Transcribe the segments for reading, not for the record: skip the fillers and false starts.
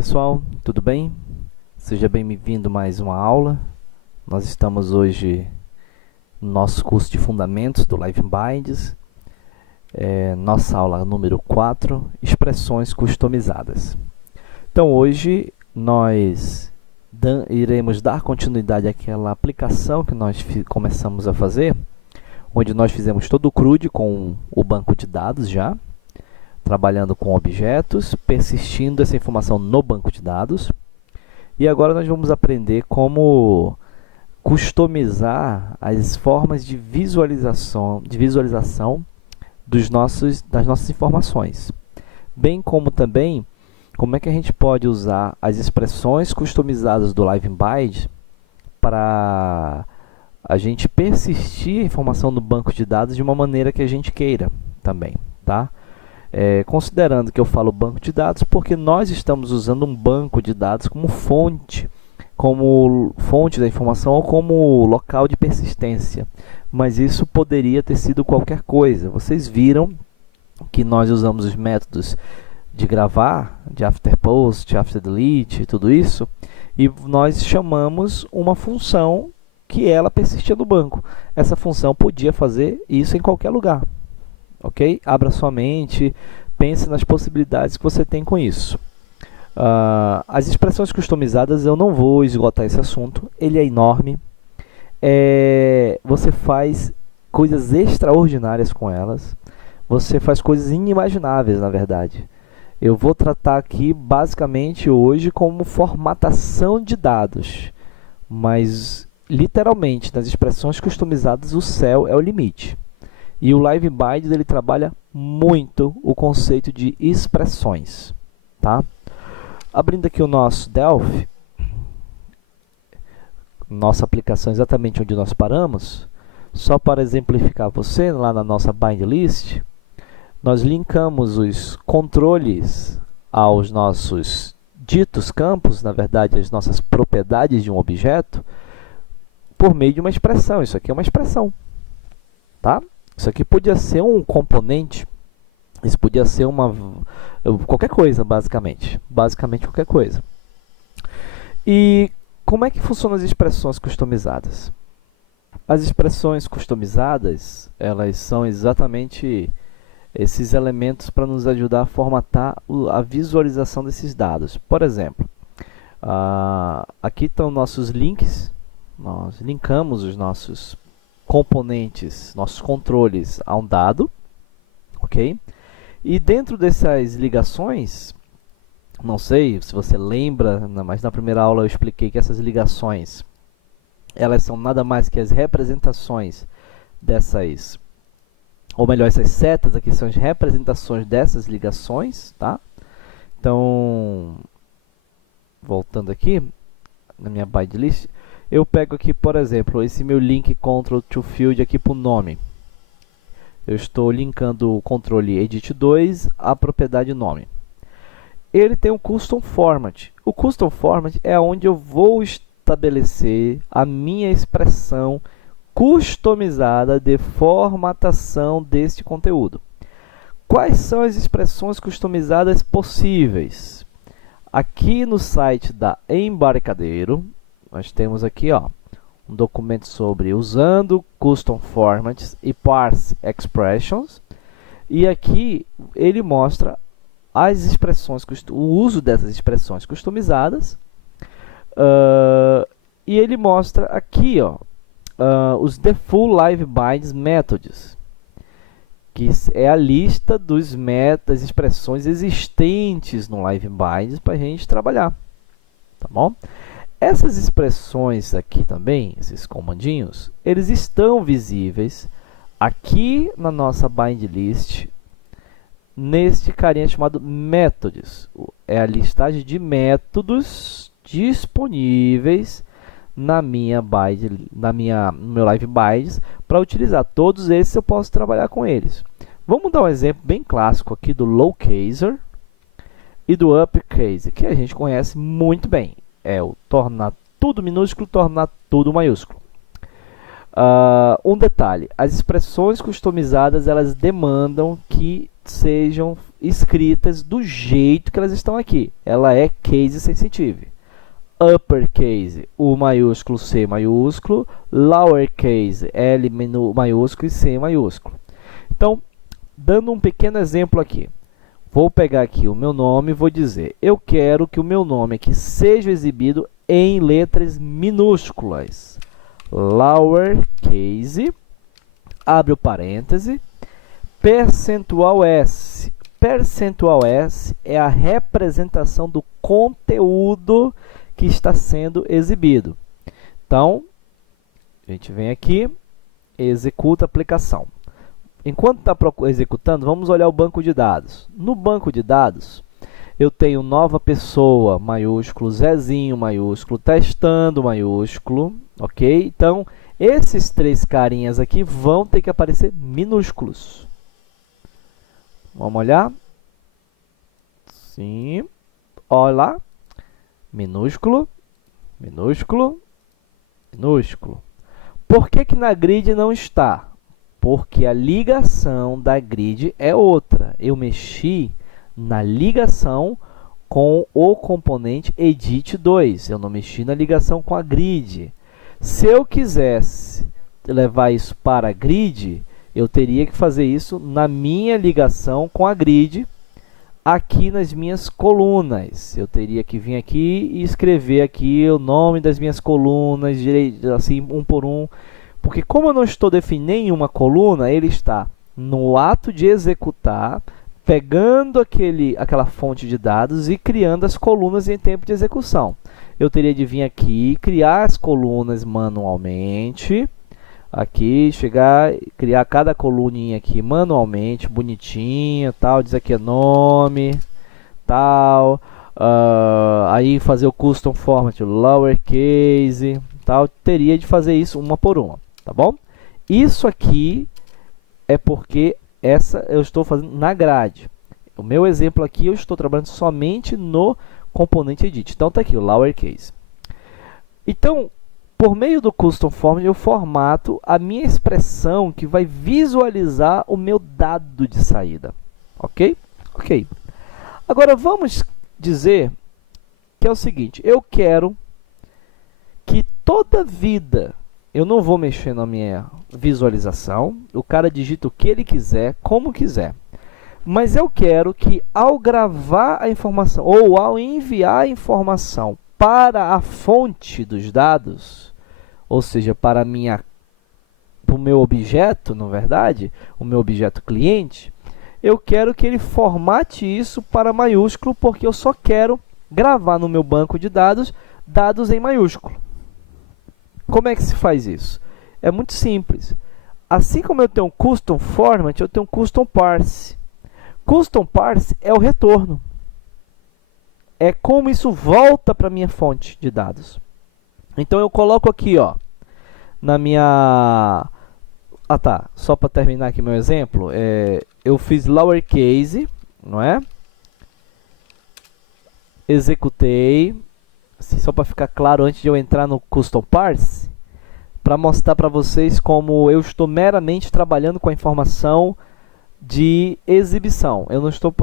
pessoal, tudo bem? Seja bem-vindo a mais uma aula. Nós estamos hoje no nosso curso de Fundamentos do Live Binds, nossa aula número 4, Expressões Customizadas. Então hoje nós iremos dar continuidade àquela aplicação que nós começamos a fazer, onde nós fizemos todo o CRUD com o banco de dados já, trabalhando com objetos, persistindo essa informação no banco de dados. E agora nós vamos aprender como customizar as formas de visualização das nossas informações. Bem como também como é que a gente pode usar as expressões customizadas do Live Bind para a gente persistir a informação no banco de dados de uma maneira que a gente queira também, tá? Considerando que eu falo banco de dados porque nós estamos usando um banco de dados como fonte da informação ou como local de persistência, mas isso poderia ter sido qualquer coisa. Vocês viram que nós usamos os métodos de gravar, de after post, after delete, tudo isso, e nós chamamos uma função que ela persistia no banco. Essa função podia fazer isso em qualquer lugar. Ok? Abra sua mente, pense nas possibilidades que você tem com isso. As expressões customizadas, eu não vou esgotar esse assunto, ele é enorme. Você faz coisas extraordinárias com elas, você faz coisas inimagináveis, na verdade. Eu vou tratar aqui, basicamente, hoje, como formatação de dados, mas, literalmente, nas expressões customizadas, o céu é o limite. E o Live Bind ele trabalha muito o conceito de expressões, tá? Abrindo aqui o nosso Delphi, nossa aplicação exatamente onde nós paramos, só para exemplificar você, lá na nossa Bind List, nós linkamos os controles aos nossos ditos campos, na verdade, as nossas propriedades de um objeto, por meio de uma expressão. Isso aqui é uma expressão, tá? Isso aqui podia ser um componente, isso podia ser qualquer coisa, basicamente. Basicamente qualquer coisa. E como é que funcionam as expressões customizadas? As expressões customizadas, elas são exatamente esses elementos para nos ajudar a formatar a visualização desses dados. Por exemplo, aqui estão nossos links, nós linkamos os nossos componentes, nossos controles a um dado, ok? E dentro dessas ligações, não sei se você lembra, mas na primeira aula eu expliquei que essas ligações, elas são nada mais que as representações dessas, ou melhor, essas setas aqui são as representações dessas ligações, tá? Então, voltando aqui na minha byte list, eu pego aqui, por exemplo, esse meu link Control to Field aqui para o nome. Eu estou linkando o controle edit2 à propriedade nome. Ele tem um custom format. O custom format é onde eu vou estabelecer a minha expressão customizada de formatação deste conteúdo. Quais são as expressões customizadas possíveis? Aqui no site da Embarcadero, nós temos aqui um documento sobre usando custom formats e parse expressions. E aqui ele mostra as expressões, o uso dessas expressões customizadas. E ele mostra aqui os default Live Binds methods, que é a lista das expressões existentes no Live Binds para a gente trabalhar. Tá bom? Essas expressões aqui também, esses comandinhos, eles estão visíveis aqui na nossa bind list, neste carinha chamado methods. É a listagem de métodos disponíveis no meu Live Binds para utilizar. Todos esses eu posso trabalhar com eles. Vamos dar um exemplo bem clássico aqui do lowercase e do uppercase, que a gente conhece muito bem. É o tornar tudo minúsculo, tornar tudo maiúsculo. Um detalhe, as expressões customizadas, elas demandam que sejam escritas do jeito que elas estão aqui. Ela é case sensitive. Uppercase, U maiúsculo, C maiúsculo, lowercase, L maiúsculo e C maiúsculo. Então, dando um pequeno exemplo aqui, vou pegar aqui o meu nome e vou dizer, eu quero que o meu nome aqui seja exibido em letras minúsculas. Lowercase, abre o parêntese, percentual S. Percentual S é a representação do conteúdo que está sendo exibido. Então, a gente vem aqui, executa a aplicação. Enquanto está executando, vamos olhar o banco de dados. No banco de dados, eu tenho nova pessoa, maiúsculo, Zezinho, maiúsculo, testando, maiúsculo, ok? Então, esses três carinhas aqui vão ter que aparecer minúsculos. Vamos olhar? Sim. Olha lá. Minúsculo, minúsculo, minúsculo. Por que que na grid não está? Porque a ligação da grid é outra. Eu mexi na ligação com o componente edit2. Eu não mexi na ligação com a grid. Se eu quisesse levar isso para a grid, eu teria que fazer isso na minha ligação com a grid, aqui nas minhas colunas. Eu teria que vir aqui e escrever aqui o nome das minhas colunas, assim, um por um. Porque como eu não estou definindo nenhuma coluna, ele está no ato de executar, pegando aquela fonte de dados e criando as colunas em tempo de execução. Eu teria de vir aqui, criar as colunas manualmente, aqui, chegar, criar cada coluninha aqui manualmente, bonitinho, tal, diz aqui é nome, tal, aí fazer o custom format, lowercase, tal, teria de fazer isso uma por uma, tá bom? Isso aqui é porque eu estou fazendo na grade. O meu exemplo aqui, eu estou trabalhando somente no componente edit. Então, está aqui o lowercase. Então, por meio do custom format, eu formato a minha expressão que vai visualizar o meu dado de saída. Ok? Ok. Agora, vamos dizer que é o seguinte. Eu quero que toda vida, eu não vou mexer na minha visualização. O cara digita o que ele quiser, como quiser. Mas eu quero que ao gravar a informação ou ao enviar a informação para a fonte dos dados, ou seja, para o meu objeto, na verdade, o meu objeto cliente, eu quero que ele formate isso para maiúsculo, porque eu só quero gravar no meu banco de dados, dados em maiúsculo. Como é que se faz isso? É muito simples. Assim como eu tenho um custom format, eu tenho um custom parse. Custom parse é o retorno. É como isso volta para a minha fonte de dados. Então, eu coloco aqui, ó, na minha... Ah, tá. Só para terminar aqui meu exemplo, eu fiz lowercase, não é? Executei. Assim, só para ficar claro, antes de eu entrar no custom parse, para mostrar para vocês como eu estou meramente trabalhando com a informação de exibição. Eu não estou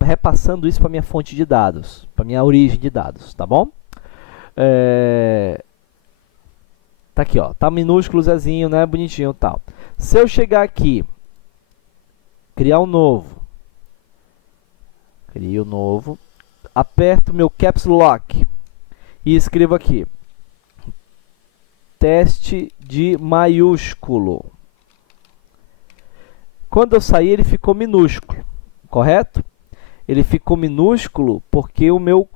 repassando isso para minha fonte de dados, para minha origem de dados, tá bom? Tá aqui, ó, tá minúsculo, Zezinho, né, bonitinho e tal. Se eu chegar aqui, criar um novo, crio um novo, aperto meu caps lock e escrevo aqui, teste de maiúsculo. Quando eu sair, ele ficou minúsculo, correto? Ele ficou minúsculo porque o meu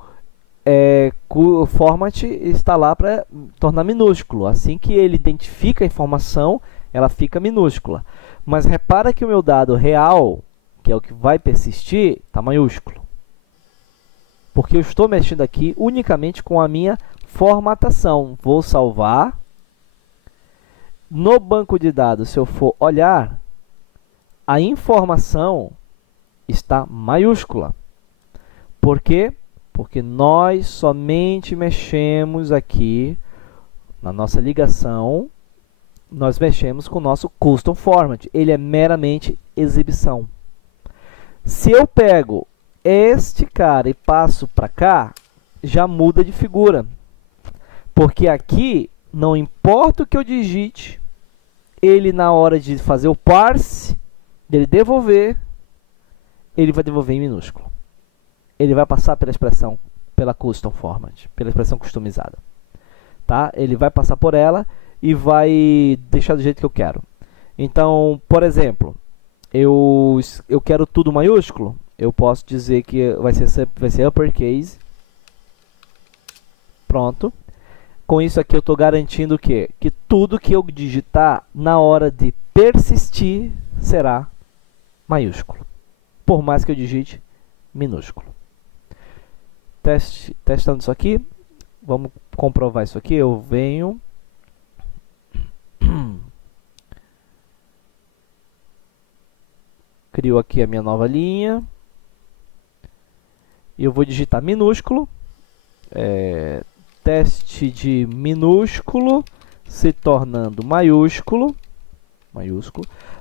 format está lá para tornar minúsculo. Assim que ele identifica a informação, ela fica minúscula. Mas repara que o meu dado real, que é o que vai persistir, está maiúsculo. Porque eu estou mexendo aqui unicamente com a minha formatação. Vou salvar. No banco de dados, se eu for olhar, a informação está maiúscula. Por quê? Porque nós somente mexemos aqui na nossa ligação nós mexemos com o nosso custom format. Ele é meramente exibição. Se eu pego este cara e passo para cá, já muda de figura. Porque aqui, não importa o que eu digite, ele na hora de fazer o parse, dele devolver, ele vai devolver em minúsculo. Ele vai passar pela expressão, pela custom format, pela expressão customizada. Tá? Ele vai passar por ela e vai deixar do jeito que eu quero. Então, por exemplo, eu quero tudo maiúsculo, eu posso dizer que vai ser uppercase. Pronto. Com isso aqui eu estou garantindo o quê? Que tudo que eu digitar na hora de persistir será maiúsculo. Por mais que eu digite minúsculo. Testando isso aqui. Vamos comprovar isso aqui. Eu venho... Crio aqui a minha nova linha. E eu vou digitar minúsculo. Teste de minúsculo se tornando maiúsculo.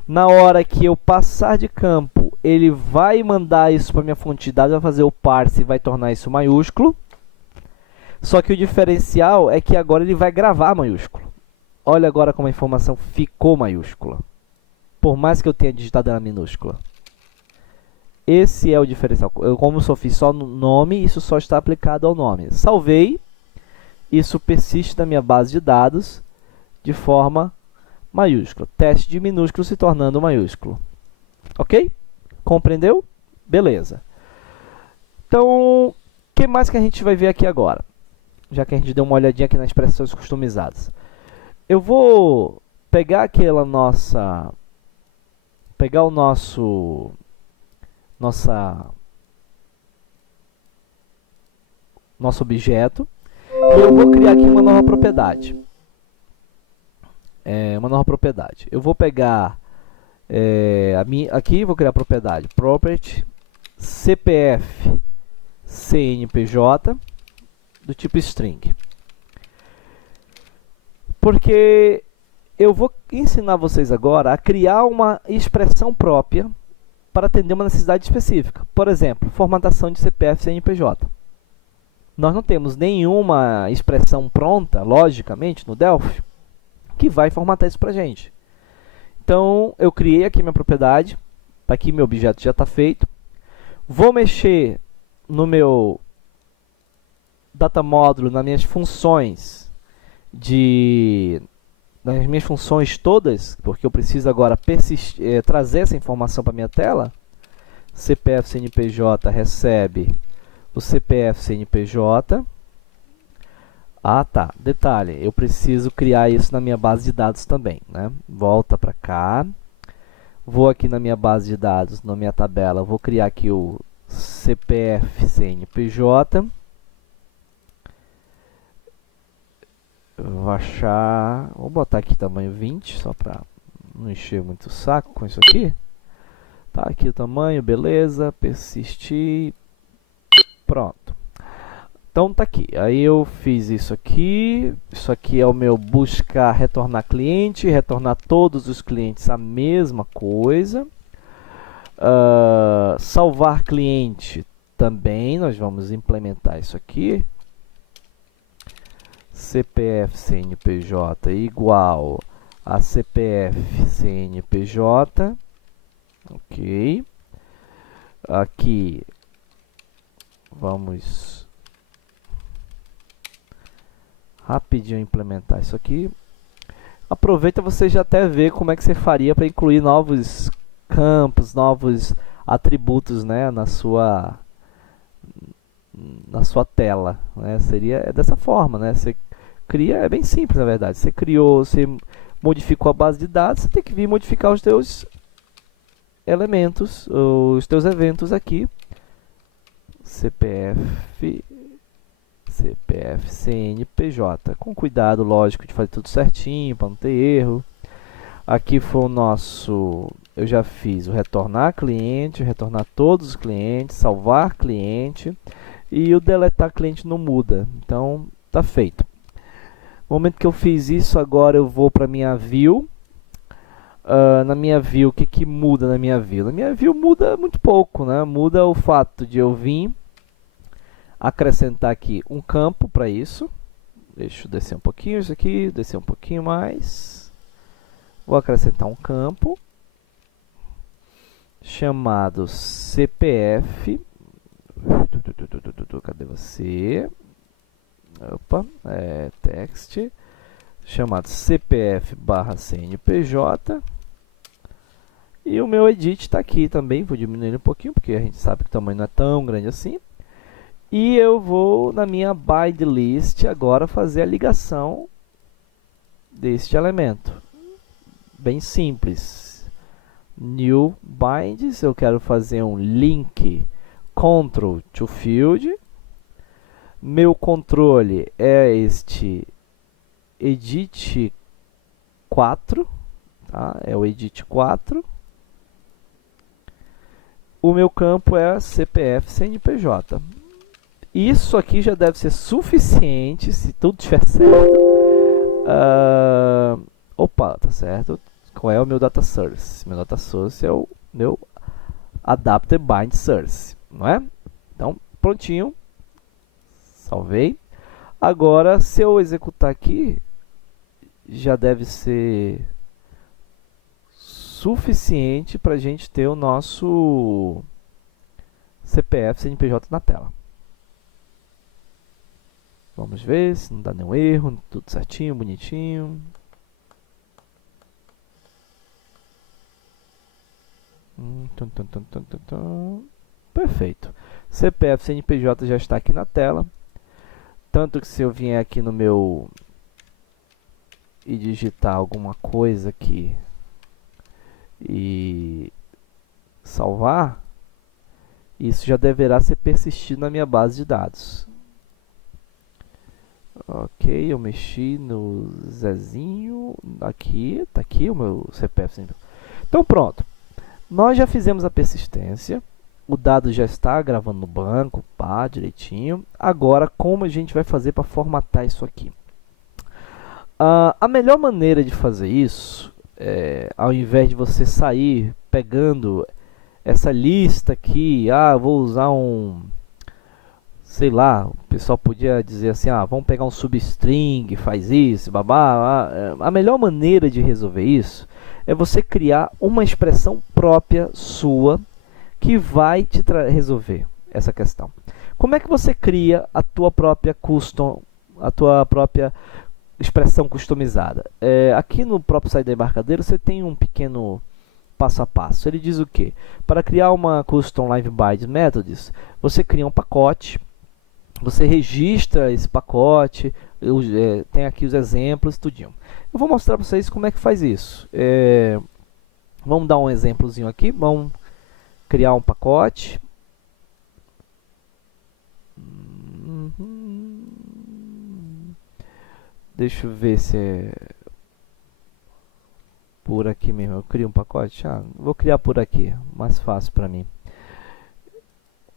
Na hora que eu passar de campo, ele vai mandar isso para minha fonte de dados, vai fazer o parse e vai tornar isso maiúsculo. Só que o diferencial é que agora ele vai gravar maiúsculo. Olha agora como a informação ficou maiúscula. Por mais que eu tenha digitado ela minúscula. Esse é o diferencial. Como eu só fiz só no nome, isso só está aplicado ao nome. Salvei. Isso persiste na minha base de dados de forma maiúscula. Teste de minúsculo se tornando maiúsculo. Ok? Compreendeu? Beleza. Então, o que mais que a gente vai ver aqui agora? Já que a gente deu uma olhadinha aqui nas expressões customizadas. Eu vou pegar aquela nossa... Pegar o nosso... Nosso objeto. E eu vou criar aqui uma nova propriedade. Eu vou pegar aqui vou criar a propriedade property CPF CNPJ do tipo string. Porque eu vou ensinar vocês agora a criar uma expressão própria para atender uma necessidade específica. Por exemplo, formatação de CPF CNPJ. Nós não temos nenhuma expressão pronta, logicamente, no Delphi, que vai formatar isso para a gente. Então, eu criei aqui minha propriedade. Está aqui, meu objeto já está feito. Vou mexer no meu data módulo, nas minhas funções, nas minhas funções todas, porque eu preciso agora trazer essa informação para a minha tela. CPF CNPJ recebe o CPF CNPJ. Ah, tá. Detalhe, eu preciso criar isso na minha base de dados também, né? Volta para cá. Vou aqui na minha base de dados, na minha tabela, vou criar aqui o CPF CNPJ. Vou achar... Vou botar aqui tamanho 20, só para não encher muito o saco com isso aqui. Tá, aqui o tamanho, beleza. Persistir. Pronto. Então tá aqui. Aí eu fiz isso aqui. Isso aqui é o meu buscar, retornar cliente, retornar todos os clientes a mesma coisa. Salvar cliente também. Nós vamos implementar isso aqui. CPF CNPJ igual a CPF CNPJ. Ok. Aqui vamos rapidinho implementar isso aqui. Aproveita, você já até ver como é que você faria para incluir novos campos, novos atributos, né, na sua tela, né? Seria dessa forma, né? Você cria, é bem simples na verdade. Você criou, você modificou a base de dados, você tem que vir modificar os teus elementos, os teus eventos aqui. CPF CNPJ, com cuidado, lógico, de fazer tudo certinho para não ter erro. Aqui foi o nosso, eu já fiz o retornar cliente, retornar todos os clientes, salvar cliente, e o deletar cliente não muda, então tá feito. No momento que eu fiz isso, agora eu vou para minha view. Na minha view, o que muda na minha view? Na minha view muda muito pouco, né? Muda o fato de eu vir acrescentar aqui um campo para isso. Deixa eu descer um pouquinho isso aqui, descer um pouquinho mais. Vou acrescentar um campo chamado CPF. Cadê você? Opa, text. Chamado CPF barra CNPJ. E o meu edit está aqui também. Vou diminuir um pouquinho, porque a gente sabe que o tamanho não é tão grande assim. E eu vou na minha bind list agora fazer a ligação deste elemento. Bem simples. New binds, eu quero fazer um link control to field. Meu controle é este edit 4, tá? É o edit 4. O meu campo é CPF CNPJ. Isso aqui já deve ser suficiente, se tudo estiver certo. Opa, tá certo. Qual é o meu data source? Meu data source é o meu adapter bind source, não é? Então, prontinho. Salvei. Agora, se eu executar aqui, já deve ser suficiente para a gente ter o nosso CPF CNPJ na tela. Vamos ver se não dá nenhum erro, tudo certinho, bonitinho. Perfeito. CPF CNPJ já está aqui na tela. Tanto que se eu vier aqui no meu e digitar alguma coisa aqui e salvar, isso já deverá ser persistido na minha base de dados. Ok, eu mexi no Zezinho, aqui, tá aqui o meu CPF. Então pronto, nós já fizemos a persistência, o dado já está gravando no banco, pá, direitinho. Agora, como a gente vai fazer para formatar isso aqui? A melhor maneira de fazer isso, ao invés de você sair pegando essa lista aqui, vou usar sei lá, o pessoal podia dizer assim, vamos pegar um substring, faz isso, babá. A melhor maneira de resolver isso é você criar uma expressão própria sua que vai te resolver essa questão. Como é que você cria a tua própria custom, a tua própria expressão customizada? Aqui no próprio site da Embarcadero você tem um pequeno passo a passo. Ele diz o quê? Para criar uma custom live bind methods, você cria um pacote, você registra esse pacote, tem aqui os exemplos, tudinho. Eu vou mostrar para vocês como é que faz isso. Vamos dar um exemplozinho aqui, vamos criar um pacote. Deixa eu ver se é por aqui mesmo. Eu crio um pacote? Vou criar por aqui, mais fácil para mim.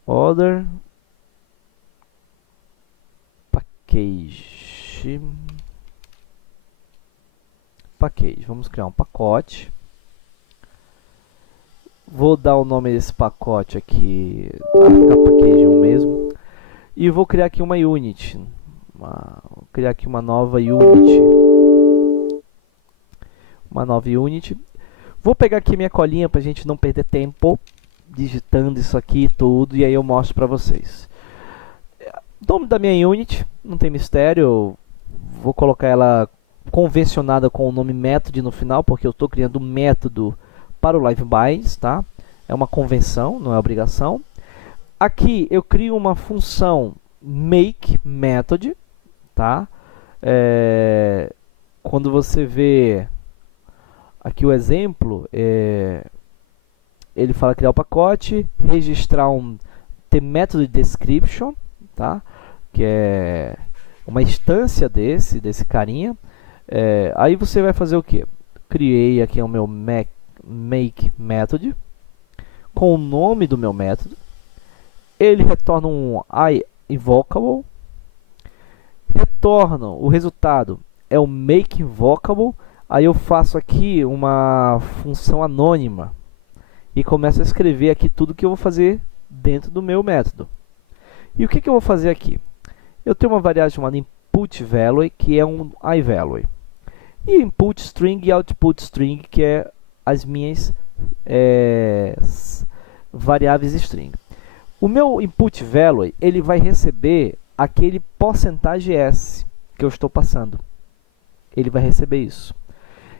Order package. Vamos criar um pacote. Vou dar o nome desse pacote aqui, ficar package 1 mesmo. E vou criar aqui uma unit. Vou criar aqui uma nova unit. Vou pegar aqui minha colinha para a gente não perder tempo digitando isso aqui tudo, e aí eu mostro para vocês. O nome da minha unit, não tem mistério, eu vou colocar ela convencionada com o nome method no final, porque eu estou criando um método para o live binds, tá? É uma convenção, não é obrigação. Aqui eu crio uma função make method, tá? Quando você vê aqui o exemplo, ele fala criar o pacote, registrar um method description, tá? Que é uma instância desse carinha. Aí você vai fazer o que? Criei aqui o meu make method com o nome do meu método. Ele retorna um invocable, retorna o resultado é o make vocable. Aí eu faço aqui uma função anônima e começo a escrever aqui tudo que eu vou fazer dentro do meu método. E o que eu vou fazer aqui? Eu tenho uma variável chamada input value, que é um iValue. E input string e output string, que é as minhas variáveis string. O meu input value, ele vai receber aquele porcentagem S que eu estou passando. Ele vai receber isso.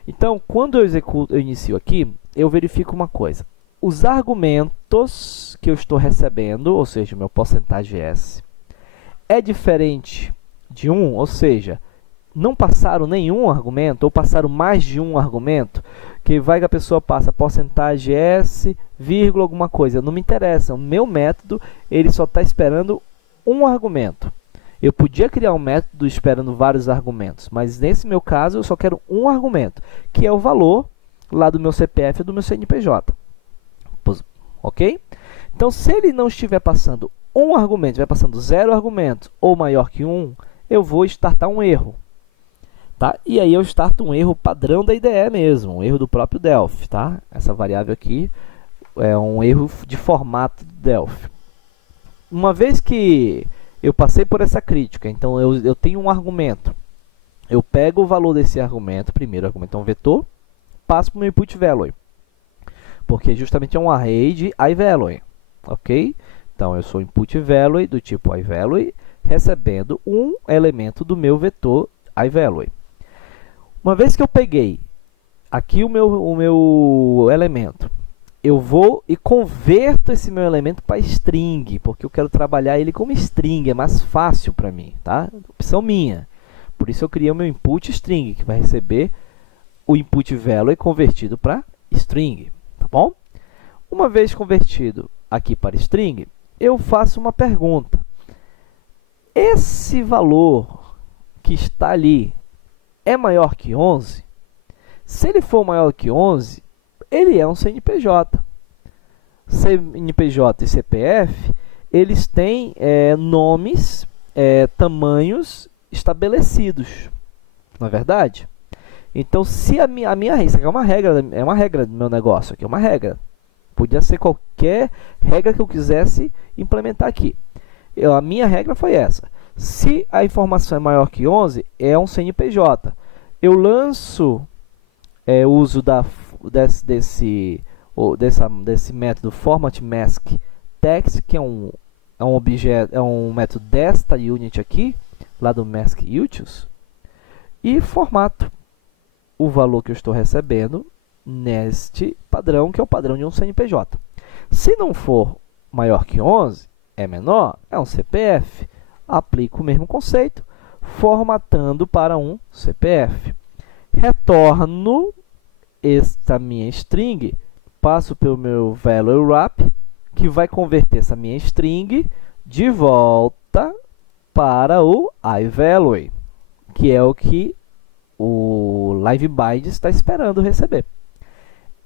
Então, quando eu inicio aqui, eu verifico uma coisa. Os argumentos que eu estou recebendo, ou seja, o meu porcentagem S, é diferente de 1, ou seja, não passaram nenhum argumento, ou passaram mais de um argumento, que vai que a pessoa passa porcentagem S, vírgula, alguma coisa. Não me interessa, o meu método ele só está esperando um argumento. Eu podia criar um método esperando vários argumentos, mas nesse meu caso eu só quero um argumento, que é o valor lá do meu CPF e do meu CNPJ. Ok? Então, se ele não estiver passando um argumento, vai passando 0 argumentos ou maior que 1, eu vou startar um erro. Tá? E aí eu starto um erro padrão da IDE mesmo, um erro do próprio Delphi. Tá? Essa variável aqui é um erro de formato do Delphi. Uma vez que eu passei por essa crítica, então eu tenho um argumento. Eu pego o valor desse argumento, primeiro argumento é um vetor, passo para o meu input value, porque justamente é um array de iValue, ok? Então, eu sou input value do tipo iValue, recebendo um elemento do meu vetor iValue. Uma vez que eu peguei aqui o meu elemento, eu vou e converto esse meu elemento para string, porque eu quero trabalhar ele como string, é mais fácil para mim, tá? Opção minha. Por isso eu criei o meu input string, que vai receber o input value convertido para string, tá bom? Uma vez convertido aqui para string, eu faço uma pergunta. Esse valor que está ali é maior que 11? Se ele for maior que 11, ele é um CNPJ. CNPJ e CPF, eles têm nomes, tamanhos estabelecidos, não é verdade? Então, se a minha regra, isso aqui é uma regra do meu negócio, aqui é uma regra. Podia ser qualquer regra que eu quisesse implementar aqui. A minha regra foi essa. Se a informação é maior que 11, é um CNPJ. Eu lanço o uso desse método formatMaskText, que é um método desta unit aqui, lá do maskUtils, e formato o valor que eu estou recebendo neste padrão, que é o padrão de um CNPJ. Se não for maior que 11, é menor, é um CPF. Aplico o mesmo conceito, formatando para um CPF. Retorno esta minha string, passo pelo meu value wrap, que vai converter essa minha string de volta para o iValue, que é o que o LiveBind está esperando receber.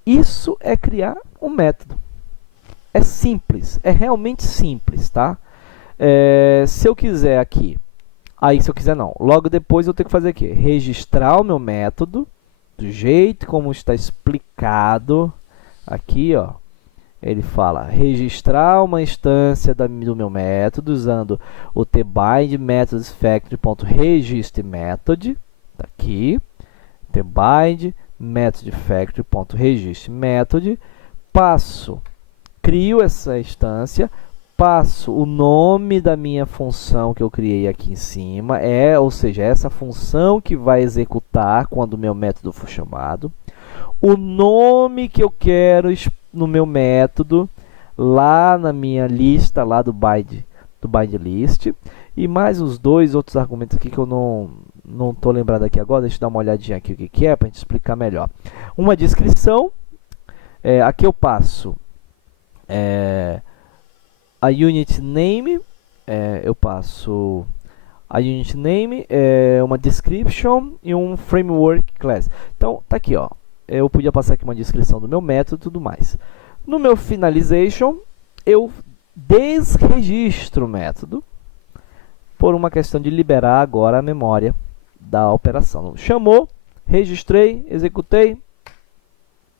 Isso é criar um método. É simples, é realmente simples, tá? Se eu quiser aqui, se eu quiser não, logo depois eu tenho que fazer o quê? Registrar o meu método, do jeito como está explicado aqui, ó. Ele fala, registrar uma instância do meu método usando o tbind methods factory.registerMethod, daqui, tbind method factory.registerMethod, crio essa instância, passo o nome da minha função que eu criei aqui em cima, ou seja, essa função que vai executar quando o meu método for chamado, o nome que eu quero no meu método, lá na minha lista lá do bind list, e mais os dois outros argumentos aqui que eu não estou lembrado aqui agora. Deixa eu dar uma olhadinha aqui o que é, para a gente explicar melhor. Uma descrição, aqui eu passo a unit name, uma description e um framework class. Então, tá aqui, ó. Eu podia passar aqui uma descrição do meu método e tudo mais. No meu finalization, eu desregistro o método por uma questão de liberar agora a memória da operação. Chamou, registrei, executei,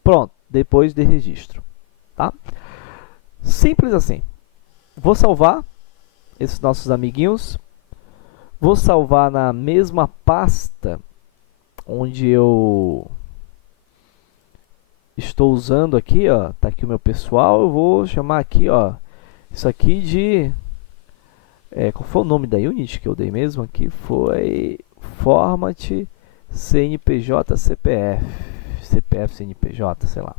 pronto, depois de registro. Tá? Simples assim. Vou salvar esses nossos amiguinhos. Vou salvar na mesma pasta onde eu estou usando aqui, ó. Tá aqui o meu pessoal. Eu vou chamar aqui, ó, isso aqui de qual foi o nome da unit que eu dei mesmo? Aqui foi Format CNPJ CPF. CPF CNPJ, sei lá.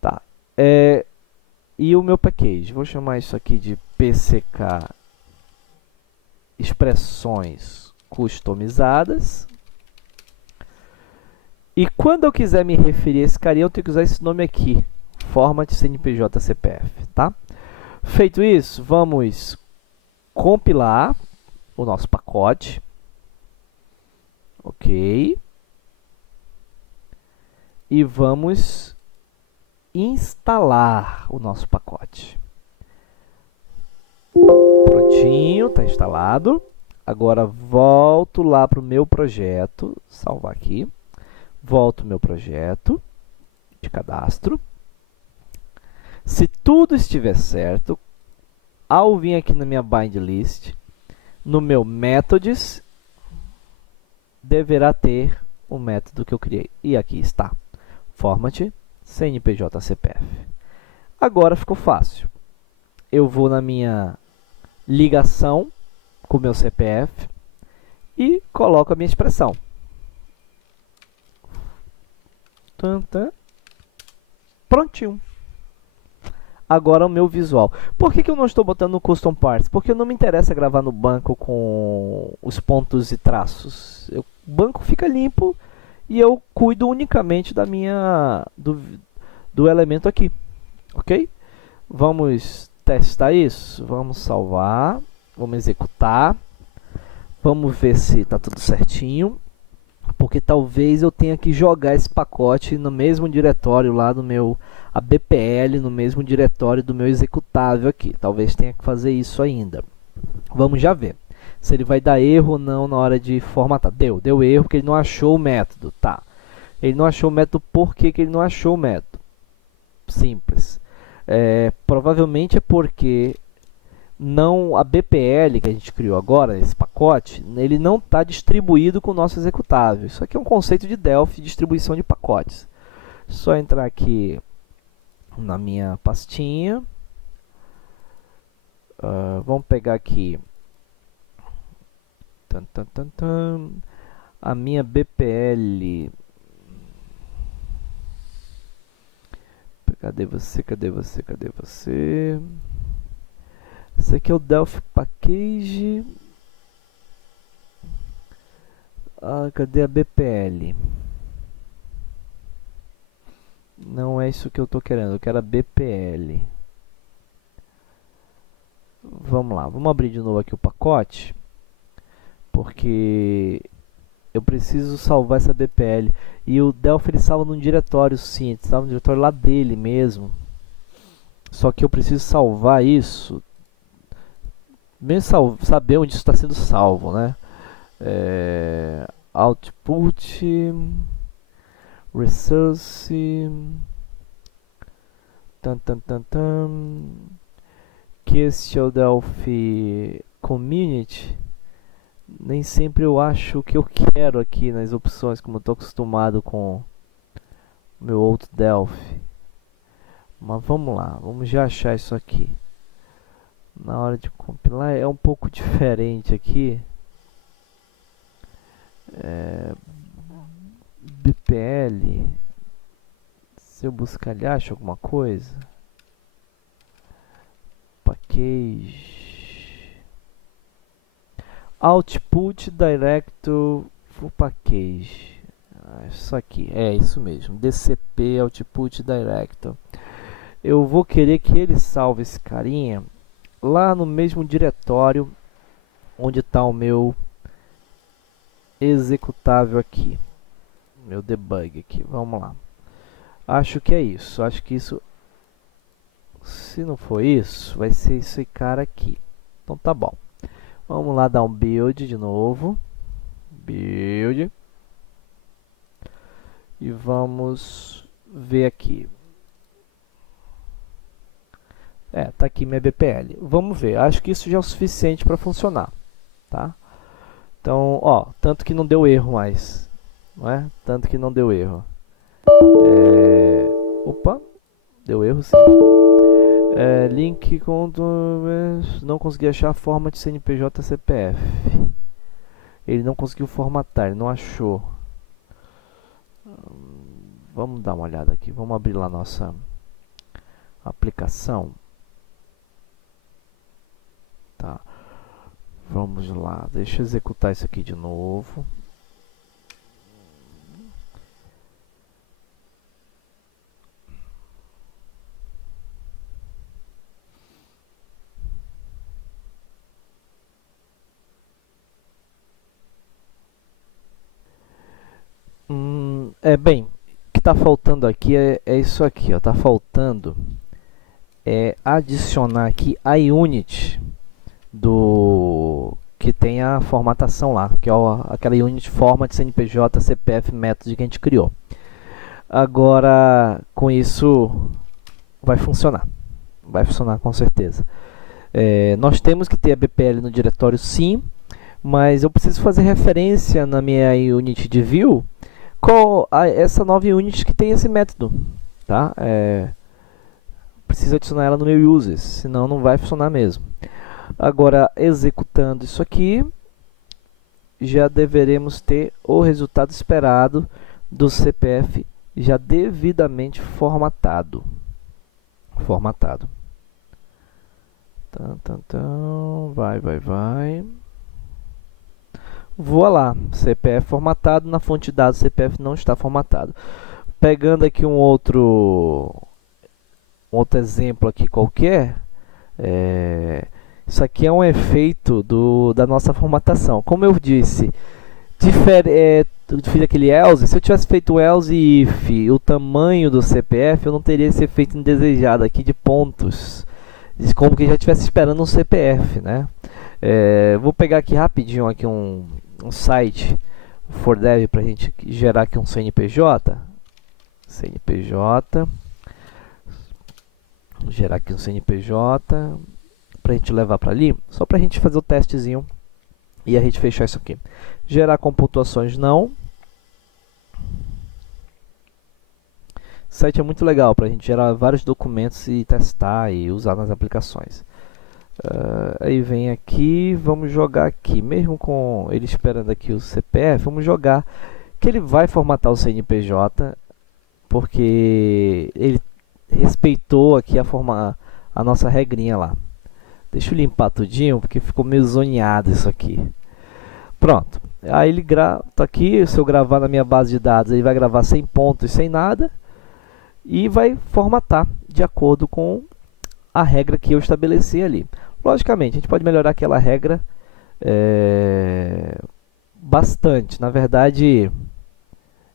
Tá. E o meu package, vou chamar isso aqui de PCK expressões customizadas. E quando eu quiser me referir a esse carinha, eu tenho que usar esse nome aqui, Format CNPJ CPF, tá? Feito isso, vamos compilar o nosso pacote. Ok. E vamos instalar o nosso pacote. Prontinho, está instalado. Agora volto lá para o meu projeto, salvar aqui. Volto ao meu projeto de cadastro. Se tudo estiver certo, ao vir aqui na minha bind list, no meu methods, deverá ter o método que eu criei. E aqui está, format CNPJ CPF. Agora ficou fácil. Eu vou na minha ligação com o meu CPF e coloco a minha expressão. Prontinho. Agora o meu visual. Por que eu não estou botando no Custom Parts? Porque não me interessa gravar no banco com os pontos e traços. O banco fica limpo e eu cuido unicamente da do elemento aqui. Ok? Vamos testar isso. Vamos salvar. Vamos executar. Vamos ver se está tudo certinho. Porque talvez eu tenha que jogar esse pacote no mesmo diretório lá do meu ABPL, no mesmo diretório do meu executável aqui. Talvez tenha que fazer isso ainda. Vamos já ver se ele vai dar erro ou não na hora de formatar. Deu erro porque ele não achou o método. Tá. Ele não achou o método. Por que ele não achou o método? Simples. Provavelmente é porque a BPL que a gente criou agora, esse pacote, ele não está distribuído com o nosso executável. Isso aqui é um conceito de Delphi, distribuição de pacotes. Só entrar aqui na minha pastinha. Vamos pegar aqui a minha BPL. Cadê você? Cadê você? Cadê você? Esse aqui é o Delphi Package. Cadê a BPL? Não é isso que eu estou querendo. Eu quero a BPL. Vamos lá. Vamos abrir de novo aqui o pacote. Porque eu preciso salvar essa BPL. E o Delphi ele salva num diretório, sim. Ele salva no diretório lá dele mesmo. Só que eu preciso salvar isso. Mesmo saber onde isso está sendo salvo, né? Output, resource, que esse é o Delphi Community. Nem sempre eu acho o que eu quero aqui nas opções, como eu estou acostumado com o meu outro Delphi. Mas vamos lá, vamos já achar isso aqui. Na hora de compilar é um pouco diferente aqui. BPL. Se eu buscar ali, acho alguma coisa. Package. Output Director for Package. Isso aqui, é isso mesmo. DCP Output Director. Eu vou querer que ele salve esse carinha lá no mesmo diretório onde está o meu executável aqui, meu debug aqui. Vamos lá. Acho que é isso. Acho que isso, se não for isso, vai ser esse cara aqui. Então tá bom. Vamos lá dar um build de novo. build. E vamos ver aqui. Tá aqui minha BPL. Vamos ver, acho que isso já é o suficiente para funcionar, tá? Então, ó, tanto que não deu erro mais, não é? Tanto que não deu erro. Opa, deu erro sim. Link com... não consegui achar a forma de CNPJ CPF. Ele não conseguiu formatar, ele não achou. Vamos dar uma olhada aqui, vamos abrir lá nossa aplicação. Tá. Vamos lá, deixa eu executar isso aqui de novo. Bem, o que está faltando aqui é isso aqui, ó. Tá faltando adicionar aqui a unit do que tem a formatação lá, que é aquela unit format CNPJ CPF método que a gente criou. Agora, com isso vai funcionar com certeza. Nós temos que ter a BPL no diretório sim, mas eu preciso fazer referência na minha unit de view com essa nova unit que tem esse método, tá? Preciso adicionar ela no meu users, senão não vai funcionar mesmo. Agora, executando isso aqui, já deveremos ter o resultado esperado do CPF já devidamente formatado. Vai. Voa lá, CPF formatado, na fonte de dados CPF não está formatado. Pegando aqui um outro exemplo aqui qualquer, isso aqui é um efeito da nossa formatação. Como eu disse, fiz aquele else, se eu tivesse feito o else if, o tamanho do CPF, eu não teria esse efeito indesejado aqui de pontos, como que já estivesse esperando um CPF, né? Vou pegar aqui rapidinho aqui um site ForDev para a gente gerar aqui um CNPJ. Gerar aqui um CNPJ para a gente levar para ali, só para a gente fazer o testezinho e a gente fechar isso aqui. Gerar com pontuações não. O site é muito legal para a gente gerar vários documentos e testar e usar nas aplicações. Aí vem aqui, vamos jogar aqui, mesmo com ele esperando aqui o CPF, vamos jogar que ele vai formatar o CNPJ, porque ele respeitou aqui a nossa regrinha lá. Deixa eu limpar tudinho, porque ficou meio zoneado isso aqui. Pronto, aí ele tá aqui, se eu gravar na minha base de dados, ele vai gravar sem pontos, sem nada, e vai formatar de acordo com a regra que eu estabeleci ali. Logicamente, a gente pode melhorar aquela regra bastante. Na verdade,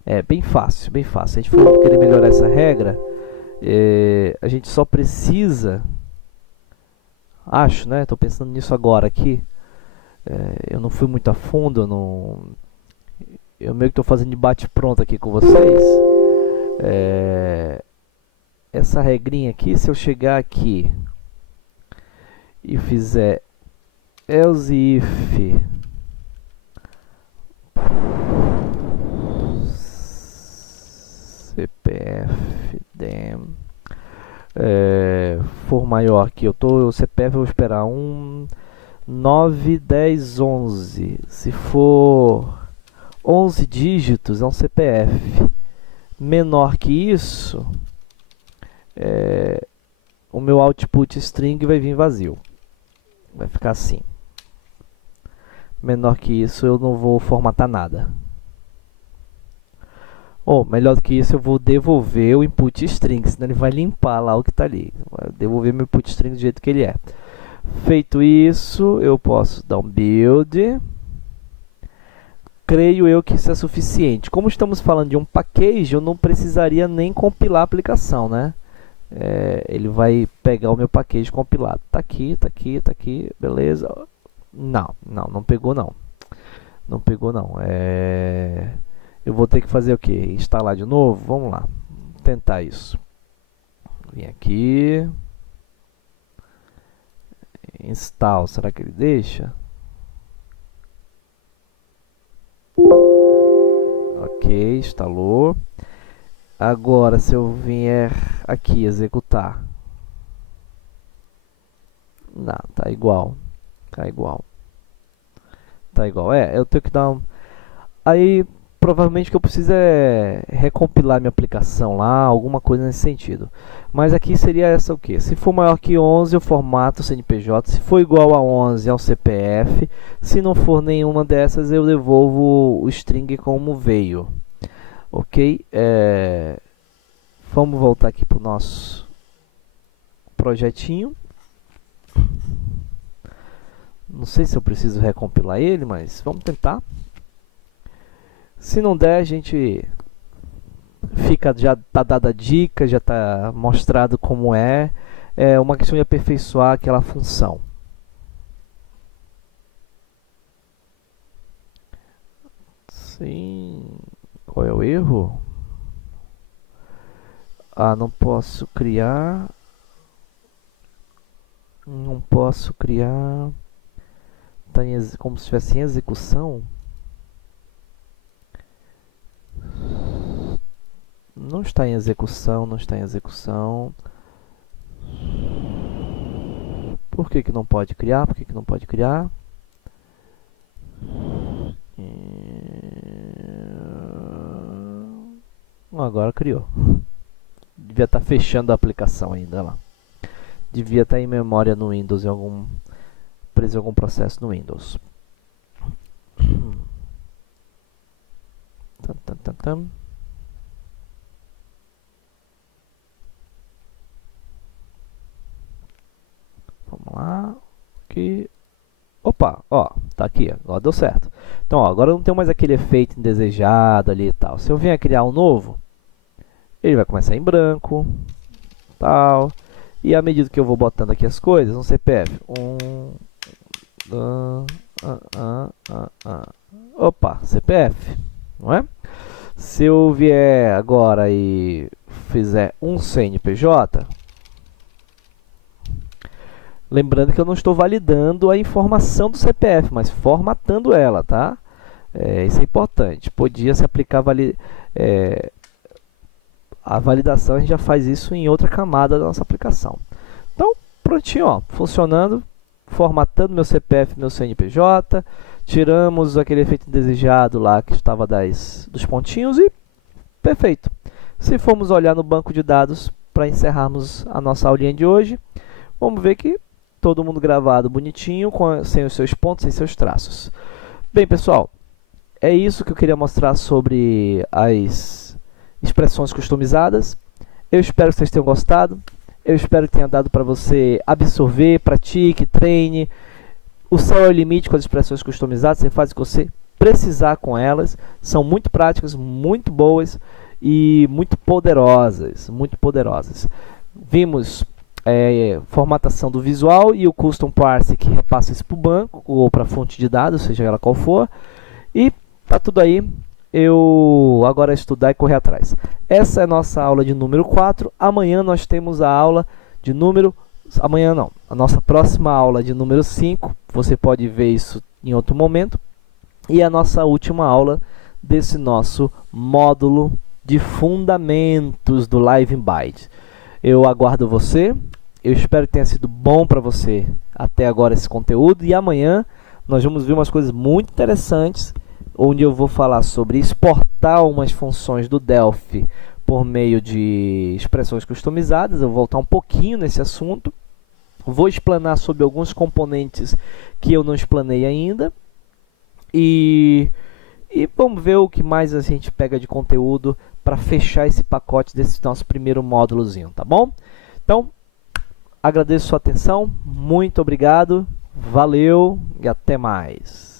é bem fácil, bem fácil. Se a gente for querer melhorar essa regra, a gente só precisa... Acho, né? Estou pensando nisso agora aqui. Eu não fui muito a fundo, eu meio que estou fazendo de bate-pronto aqui com vocês. Essa regrinha aqui, se eu chegar aqui e fizer else if CPF dem for maior que o CPF, eu vou esperar 9, 10, 11. Se for 11 dígitos, é um CPF. Menor que isso, o meu output string vai vir vazio. Vai ficar assim. Menor que isso, eu não vou formatar nada. Ou, melhor do que isso, eu vou devolver o input string, senão ele vai limpar lá o que está ali. Vai devolver meu input string do jeito que ele é. Feito isso, eu posso dar um build. Creio eu que isso é suficiente. Como estamos falando de um package, eu não precisaria nem compilar a aplicação, né? Ele vai pegar o meu package compilado. Tá aqui, beleza. Não pegou não. Não pegou não. Eu vou ter que fazer o quê? Instalar de novo? Vamos lá. Tentar isso. Vim aqui. Install. Será que ele deixa? Ok, instalou. Agora, se eu vier aqui executar. Não, tá igual. Tá igual. Tá igual. Eu tenho que dar um... Aí, provavelmente o que eu preciso é recompilar minha aplicação lá, alguma coisa nesse sentido. Mas aqui seria essa o quê? Se for maior que 11, eu formato o CNPJ. Se for igual a 11, é o CPF. Se não for nenhuma dessas, eu devolvo o string como veio. Ok? Vamos voltar aqui para o nosso projetinho. Não sei se eu preciso recompilar ele, mas vamos tentar. Se não der, a gente já está dada a dica, já está mostrado como é. É uma questão de aperfeiçoar aquela função. Sim. Qual é o erro? Não posso criar. Não posso criar. Tá como se estivesse em execução. Não está em execução, não está em execução. Por que não pode criar? Por que não pode criar? Agora criou. Devia estar fechando a aplicação ainda lá. Devia estar em memória no Windows, preso em algum processo no Windows. Vamos lá. Aqui. Opa, ó, tá aqui, agora deu certo. Então, ó, agora não tem mais aquele efeito indesejado ali e tal. Se eu vier criar um novo, ele vai começar em branco, tal. E à medida que eu vou botando aqui as coisas, no CPF, opa, CPF, não é? Se eu vier agora e fizer um CNPJ, lembrando que eu não estou validando a informação do CPF, mas formatando ela, tá? Isso é importante. Podia se aplicar a validação, a gente já faz isso em outra camada da nossa aplicação. Então, prontinho, ó, funcionando, formatando meu CPF, meu CNPJ, tiramos aquele efeito indesejado lá que estava dos pontinhos e perfeito. Se formos olhar no banco de dados para encerrarmos a nossa aulinha de hoje, vamos ver que todo mundo gravado bonitinho, sem os seus pontos, sem seus traços. Bem, pessoal, é isso que eu queria mostrar sobre as expressões customizadas. Eu espero que vocês tenham gostado. Eu espero que tenha dado para você absorver, pratique, treine. O céu é o limite com as expressões customizadas. Você faz o que você precisar com elas. São muito práticas, muito boas e muito poderosas. Muito poderosas. Vimos formatação do visual e o custom parse que repassa isso para o banco ou para a fonte de dados, seja ela qual for. E tá tudo aí. Eu agora estudar e correr atrás. Essa é a nossa aula de número 4. Amanhã nós temos a aula de número... Amanhã não. A nossa próxima aula de número 5. Você pode ver isso em outro momento. E a nossa última aula desse nosso módulo de fundamentos do Live in Byte. Eu aguardo você. Eu espero que tenha sido bom para você até agora esse conteúdo. E amanhã nós vamos ver umas coisas muito interessantes, onde eu vou falar sobre exportar umas funções do Delphi por meio de expressões customizadas. Eu vou voltar um pouquinho nesse assunto. Vou explanar sobre alguns componentes que eu não explanei ainda. E vamos ver o que mais a gente pega de conteúdo para fechar esse pacote desse nosso primeiro módulozinho, tá bom? Então, agradeço a sua atenção, muito obrigado, valeu e até mais.